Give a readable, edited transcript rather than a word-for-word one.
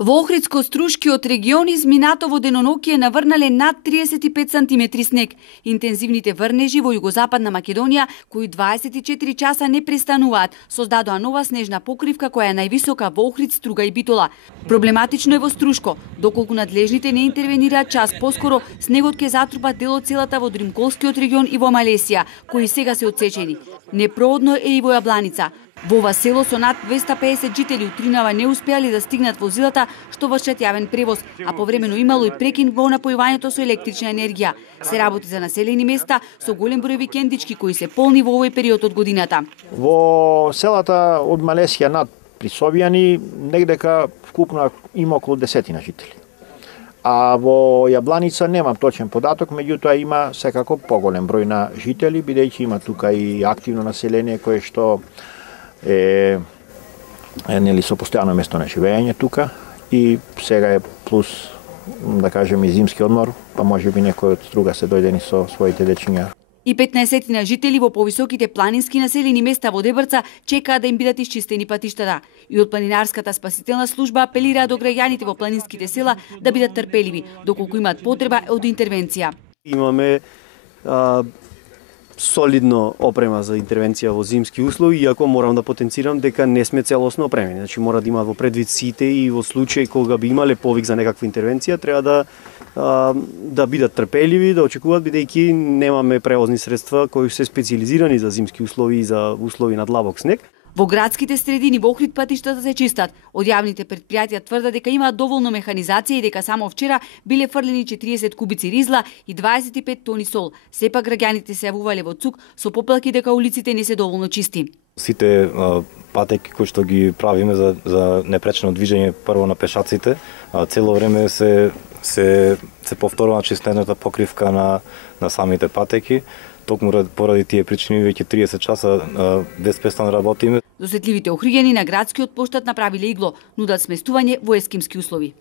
Во Охридско-Струшкиот регион изминатово деноноќие наврнале над 35 см снег. Интензивните врнежи во југозападна Македонија, кои 24 часа не престануваат, создадоа нова снежна покривка која е највисока во Охрид, Струга и Битола. Проблематично е во Струшко, доколку надлежните не интервенираат час поскоро, снегот ќе затрупа дел од целата во Дримколскиот регион и во Малесија, кои сега се отсечени. Непроодно е и во Јабланица. Во ова село со над 250 жители утринава не успеале да стигнат возилата што вршат јавен превоз, а повремено имало и прекин во напојувањето со електрична енергија. Се работи за населени места со голем број викендички кои се полни во овој период од годината. Во селата од Малесија над Присовјани негдека вкупно има околу 10 жители. А во Јабланица немам точен податок, меѓутоа има секако поголем број на жители, бидејќи има тука и активно население кое што нели со постојано место на живење тука и сега е плюс да кажем и зимски одмор, па можеби некој од Струга се дојдени со своите дечиња. И 15 на жители во повисоките планински населени места во Дебрца чекаат да им бидат исчистени патиштата. И од планинарската спасителна служба апелираат до граѓаните во планинските села да бидат трпеливи, доколку имаат потреба од интервенција. Имаме солидно опрема за интервенција во зимски услови, иако морам да потенцирам дека не сме целосно опремени. Значи мора да има во предвид сите и во случај кога би имале повик за некаква интервенција, треба да бидат трпеливи, да очекуваат, бидејќи немаме превозни средства кои се специјализирани за зимски услови и за услови на длабок снег. Во градските средини во Охрид патиштата се чистат. Од јавните предпријатија тврдат дека имаат доволно механизација и дека само вчера биле фрлени 40 кубици ризла и 25 тони сол. Сепак граѓаните се јавувале во ЦУК со поплаки дека улиците не се доволно чисти. Сите патеки кои што ги правиме за непречено движење прво на пешаците, цело време се повторува чистената покривка на самите патеки. Токму поради тие причини веќе 30 часа безпрестанно работиме. Досетливите охриѓани на градскиот поштат направиле игло, нудат сместување во ескимски услови.